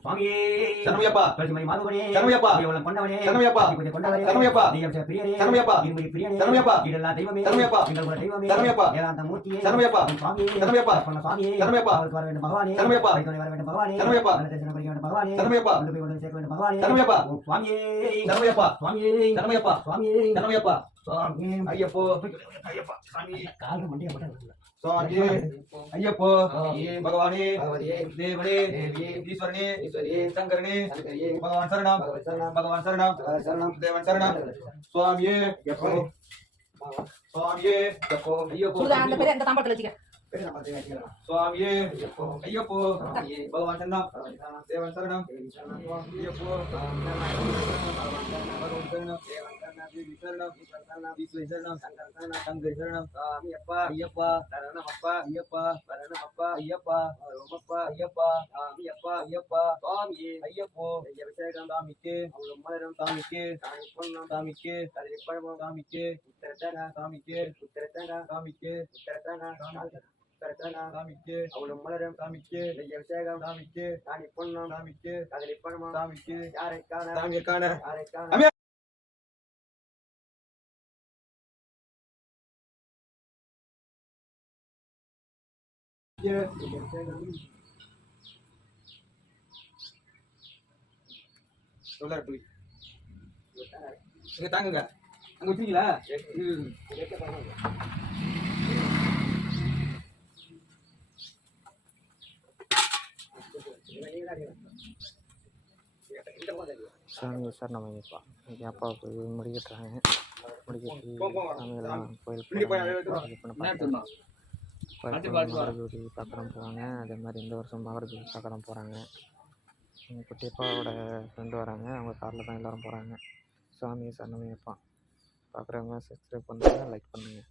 சுவாமியே சரணமையப்பா கல்சுமணி மாதவனே சரணமையப்பா இவளம் கொண்டவனே சரணமையப்பா கொஞ்சம் கொண்டவனே சரணமையப்பா தெய்வம் பிரியனே சரணமையப்பா இருமொழி பிரியனே சரணமையப்பா இதெல்லாம் தெய்வமே சரணமையப்பா எங்கள் குல தெய்வமே சரணமையப்பா வேதாந்த மூர்த்தியே சரணமையப்பா சுவாமியே சரணமையப்பா பண்ண சுவாமியே சரணமையப்பா அவருக்கு வர வேண்டும் பகவானே சரணமையப்பா வைத்தோனை வர வேண்டும் பகவானே சரணமையப்பா நல்ல தரிசனம் பண்ணிக்க வேண்டும் பகவானே சரணமையப்பா கொண்டு போய் கொண்டு சேர்க்க வேண்டும் பகவானே சரணமையப்பா ஓம் சுவாமியே சரணமையப்பா சுவாமியே சரணமையப்பா சுவாமியே சரணமையப்பா சுவாமியே ஐயப்போ ஐயப்பா சாமி கால் மண்டிய மட்டும் சுவாமியே ஐயப்போ பகவானே பகவதியே தேவனே தேவியே ஈஸ்வரனே ஈஸ்வரியே சங்கரனே சங்கரியே பகவான் சரணம் பகவான் சரணம் சரணம் தேவன் சரணம் சுவாமியே எப்போ சுவாமியே எப்போ ஐயப்போ அந்த பேரை அந்த தாம்பரத்துல வச்சுக்க. சுவாமியே ஐயப்போ பகவான் சரணம் தேவன் சரணம் ஐயப்போ பகவான் சரணம் தேவி சரணம் ஈஸ்வரி சரணம் சங்கரி சரணம் ஐயப்பா ஐயப்பா சரணமப்பா ஐயப்பா சரணமப்பா ஐயப்பா ரோமப்பா ஐயப்பா ஐயப்பா ஐயப்பா சுவாமியே ஐயப்போ அபிஷேகம் சாமிக்கு அவ்வளவு மலரும் சாமிக்கு பொன்னம் சாமிக்கு கதிரி பழமும் சாமிக்கு உத்தரத்தன சாமிக்கு உத்தரத்தன சாமிக்கு உத்தரத்தன சாமிக்கு அவ்வளவு மலரும் சாமிக்கு அபிஷேகம் சாமிக்கு சாமி பொன்னம் சாமிக்கு கதிரி பழமும் சாமிக்கு யாரை காண சாமியை காண யாரை காண இங்க தாங்குங்க அங்க வச்சிருக்கீங்களா சாமி சரணமையப்பா இன்னைக்கு அப்பாவுக்கு முடிக்கிட்டுறாங்க. முடிக்கிட்டு சாமியெல்லாம் கோயில் மகரஜோதி பார்க்கலாம் போவாங்க. அதே மாதிரி இந்த வருஷம் மகரஜோதி பார்க்கலாம் போகிறாங்க. குட்டியப்பாவோட ஃப்ரெண்டு வராங்க. அவங்க காரில் தான் எல்லோரும் போகிறாங்க. சாமி சரணமையப்பா பார்க்குறவங்க சப்ஸ்கிரைப் பண்ணுங்கள், லைக் பண்ணுங்கள்.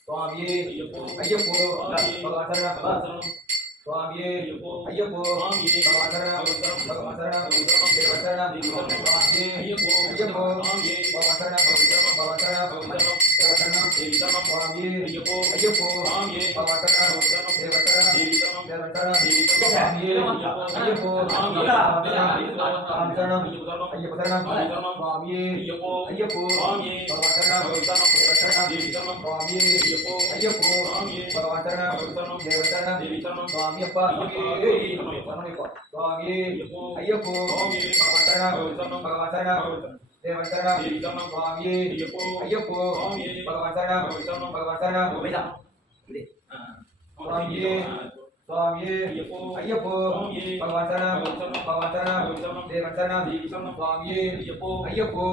சுவாமியே ஐயப்போ பகவான் சரணம் சுவாமியே ஐயப்போ பகவான் சரணம் பகவான் சரணம் தேவன் சரணம் சுவாமியே ஐயப்போ பகவான் சரணம் பகவான் சரணம் தேவன் சரணம் சுவாமியே ஐயப்போ பகவான் சரணம் தேவன் சரணம் தேவன் சரணம் சுவாமியே ஐயப்போ பகவான் சரணம் ஐயப்ப சரணம் சுவாமியே ஐயப்போ பகவான் சரணம் தேவன் சரணம் சுவாமியே ஐயப்போ பகவான் சரணம் தேவன் சரணம் சுவாமியப்பா சுவாமியே ஐயப்போ பகவான் சரணம் பகவான் சரணம் தேவன் சரணம் சுவாமியே ஐயப்போ பகவான் சரணம் பகவான் சரணம் சுவாமியே சுவாமியே ஐயப்போ பகவான் சரணம் பகவான் சரணம் தேவன் சரணம் சுவாமியே ஐயப்போ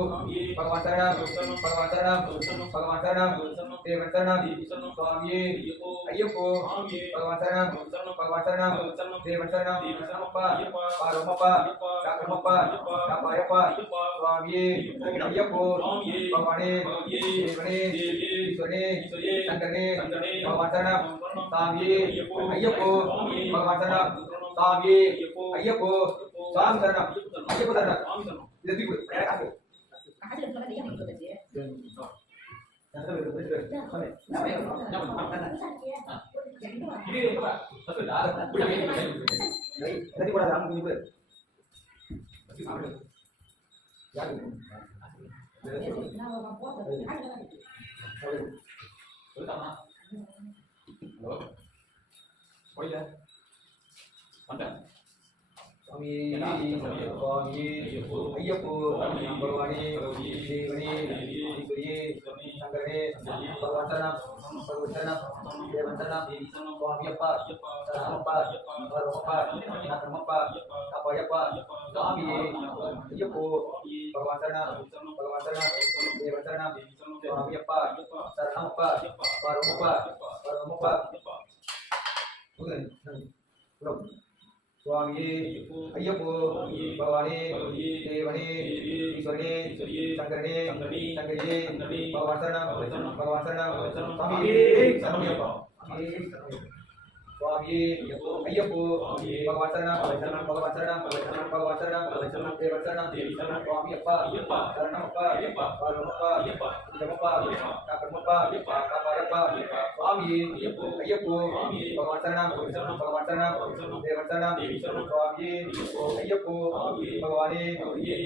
பகவான் சரணம் பகவான் சரணம் பகவான் சரணம் தேவன் சரணம் சுவாமியே ஐயப்போ பகவான் சரணம் பகவான் சரணம் தேவன் சரணம் நமப்பா பாரமப்பா சாக்கமப்பா காப்பாயப்பா சுவாமியே ஐயப்போ பகவானே தேவனே ஈஸ்வரனே சங்கரனே பகவான் சரணம் சாமியே ஐயப்போ பகவான் சரணம் சாமியே ஐயப்போ சாமி சரணம் ஐயப்ப சரணம் இதை தூக்கி கொடு சுவாமியே சுவாமியே ஐயப்போ பகவானே தேவனே ஈஸ்வரியே சங்கரனே பகவான் சரணம் பகவத் சரணம் தேவன் சரணம் சுவாமியப்பா சரணமப்பா பரமப்பா நாகமப்பா காப்பாயப்பா சுவாமியே ஐயப்போ பகவான் சரணம் பகவான் சரணம் தேவன் சரணம் சுவாமியப்பா சரணமப்பா பரமப்பா பரமப்பா சுவாமியே ஐயப்போ பகவானே தேவனே ஈஸ்வரனே சங்கரனே சங்கரியே பகவான் சரணம் பகவான் சரணம் சுவாமியே சரணமப்பா சுவாமியே ஐயப்போ பகவான் சரணம் பகவான் சரணம் பகவான் சரணம் தேவன் சரணம் சுவாமியப்பா சரணமப்பா பரமப்பா இதமப்பா காக்கமப்பா காப்பாயப்பா சுவாமியே ஐயப்போ பகவான் சரணம் பகவான் சரணம் தேவன் சரணம் சுவாமியே ஐயப்போ பகவானே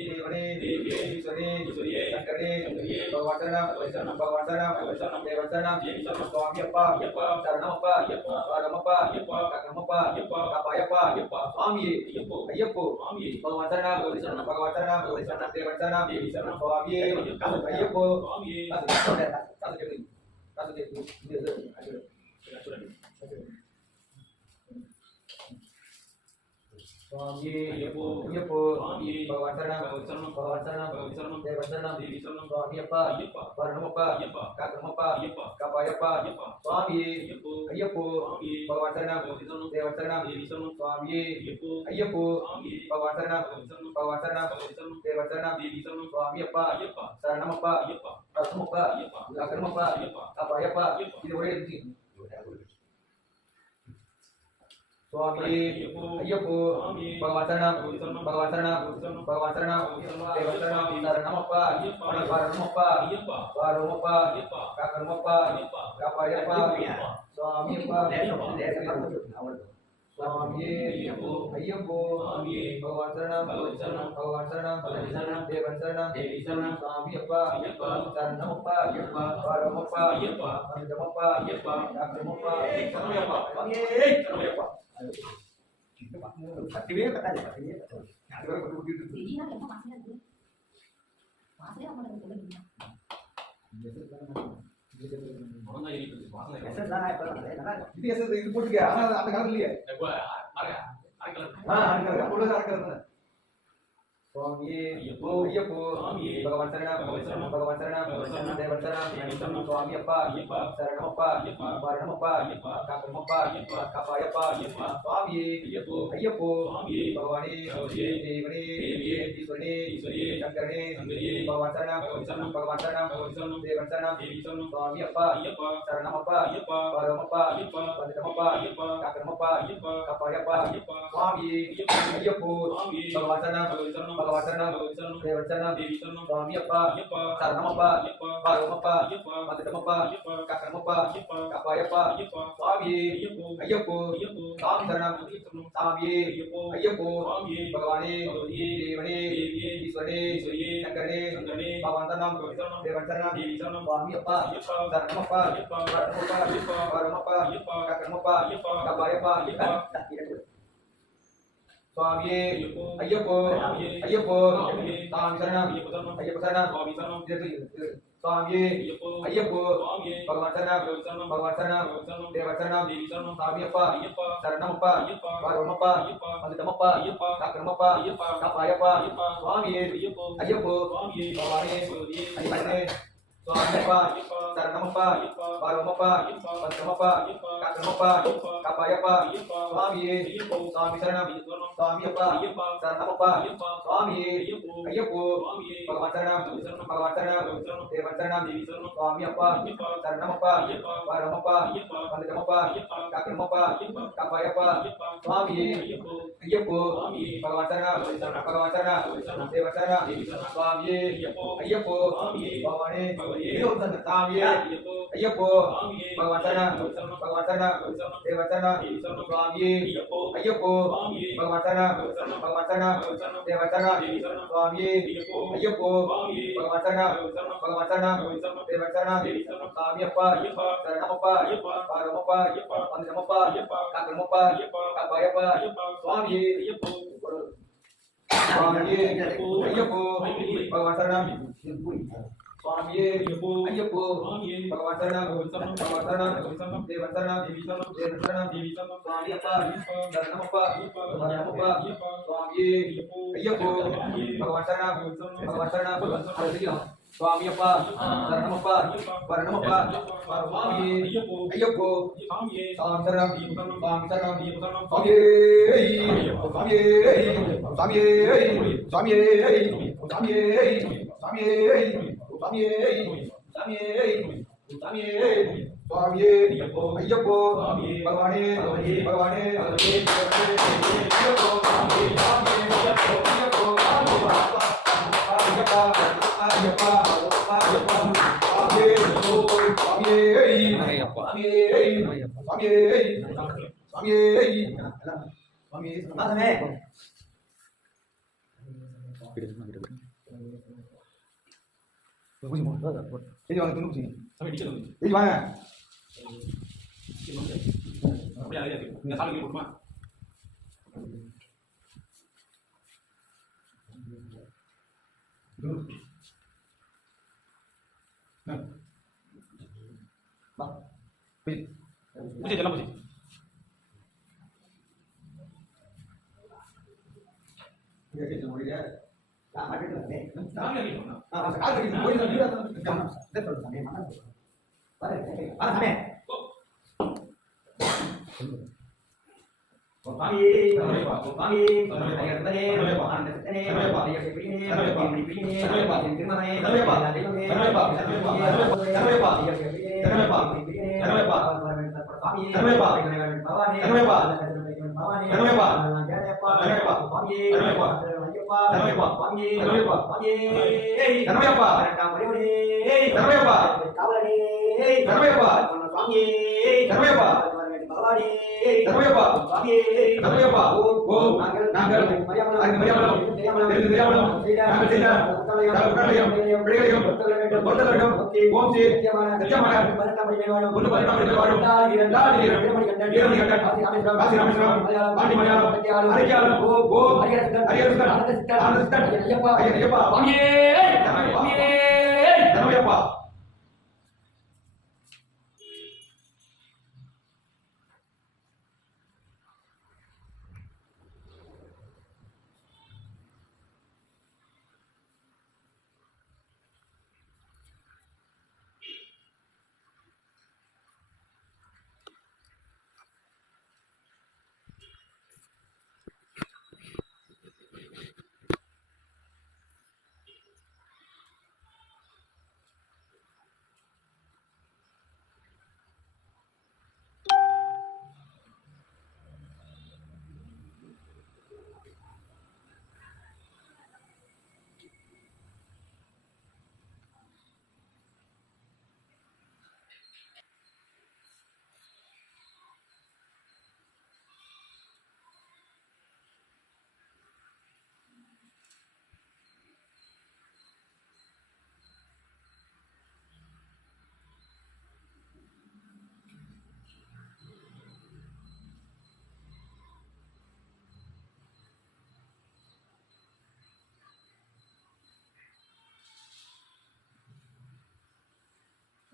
தேவனே ஈஸ்வரனே சங்கரனே பகவான் சரணம் பகவான் சரணம் தேவன் சரணம் சுவாமியப்பா சரணமப்பா பரமப்பா காக்கமப்பா காப்பாயப்பா சுவாமியே ஐயப்போ பகவான் சரணம் பகவான் சரணம் தேவன் சரணம் சுவாமியே ஐயப்போ சுவாமியே ஐயப்போ பகவான் சரணம் பகவான் சரணம் தேவன் சரணம் சுவாமியப்பா பரணமப்பா காக்கமப்பா காப்பாயப்பா சுவாமியே ஐயப்போ பகவான் சரணம் தேவன் சரணம் சுவாமியே ஐயப்போ பகவான் சரணம் பகவான் சரணம் தேவன் சரணம் சுவாமியப்பா சரணமப்பா பரணமப்பா காக்கமப்பா காப்பாயப்பா இது ஒரே சுவாமியே ஐயப்போ பகவான் சரணம் பகவான் சரணம் பகவான் சரணம் தேவன் சரணம் சரணமப்பா பரமப்பா பரமப்பா காக்கமப்பா காப்பாயப்பா சுவாமியப்பா சுவாமியே ஐயப்போ பகவான் சரணம் பகவான் சரணம் தேவன் சரணம் சுவாமியப்பா சரணமப்பா பரமப்பா பரமப்பா காக்கமப்பா சரணமப்பா சத்தியே கட்டாது சத்தியே அது வரை கொண்டு போயிட்டு இதுனா என்ன வாசனை இருக்கு வாசனை அப்ப நம்ம சொல்லுங்க இது போட்டுக்க ஆனா அந்த காலத்துல இல்லையே சுவாமியே ஐயப்போ பகவான் சரணம் பகவான் சரணம் தேவன் சரணம் சுவாமி அப்பா சரணமப்பா வரணமப்பா காக்கமப்பா காப்பாயப்பா சுவாமியே ஐயப்போ பகவானே தேவனே ஈஸ்வரனே சங்கரனே பகவான் சரணம் பகவான் சரணம் தேவன் சரணம் சுவாமி அப்பா சரணமப்பா வரமப்பா பந்திரமப்பா காக்கமப்பா காப்பாயப்பா சுவாமியே ஐயப்போ பகவான் சரணம் பகவான் சரணம் தேவன் சரணம் சுவாமி அப்பா சரணமப்பா வரமப்பா பந்திரமப்பா காக்கமப்பா காப்பாயப்பா சுவாமியே ஐயப்போ சாமி சரணம் சாமியே ஐயப்போ பகவானே தேவனே ஈஸ்வரனே சங்கரனே பகவான் சரணம் தேவன் சரணம் சுவாமி அப்பா சரணமப்பா வரமப்பா காக்கமப்பா காப்பாயப்பா சுவாமியே ஐயப்போ சாமி சரணம் ஐயப்ப சரணம் சுவாமியே ஐயப்போ பகவான் சரணம் தேவன் சரணம் சாமி அப்பா சரணமப்பா வரமப்பா பந்திரமப்பா காக்கமப்பா காப்பாயப்பா சுவாமியே ஐயப்போ பகவானே ஐயப்பனே சுவாமி அப்பா சரணமப்பா வரமப்பா பந்திரமப்பா காக்கமப்பா காப்பாயப்பா சுவாமியே சாமி சரணம் சுவாமி அப்பா சரணமப்பா சுவாமியே ஐயப்போ பகவான் சரணம் தேவன் சரணம் சுவாமி அப்பா சரணமப்பா வரமப்பா பந்திரமப்பா காக்கமப்பா காப்பாயப்பா சுவாமியே ஐயப்போ பகவான் சரணம் தேவன் சரணம் சுவாமியே ஐயப்போ பகவானே சாமியே ஐயப்போ பகவான் சரணம் தேவன் சரணம் சுவாமியே ஐயப்போ பகவான் சரணம் தேவன் சரணம் சுவாமியே ஐயப்போ பகவான் சரணம் தேவன் சரணம் சாமி அப்பா சரணமப்பா வரமப்பா பந்திரமப்பா காக்கமப்பா காப்பாயப்பா சுவாமியே சுவாமியே ஐயப்போ பகவான் சரணம் சுவாமியே ஐயப்போ பகவான் சரணம் தேவன் சரணம் சுவாமி அப்பா சரணமப்பா வரமப்பா சுவாமியே ஐயப்போ பகவான் சரணம் சுவாமி அப்பா சரணமப்பா வரணமப்பா சுவாமியே ஐயப்போ சாமி சரணம் சுவாமியே சுவாமியே ஐயப்போ பகவானே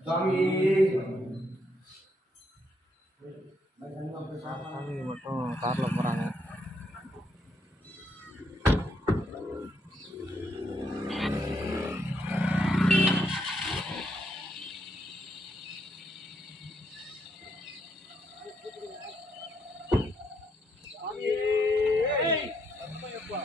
சாமி மட்டும் காரில் போகிறாங்க. சுவாமியே சரணமையப்பா.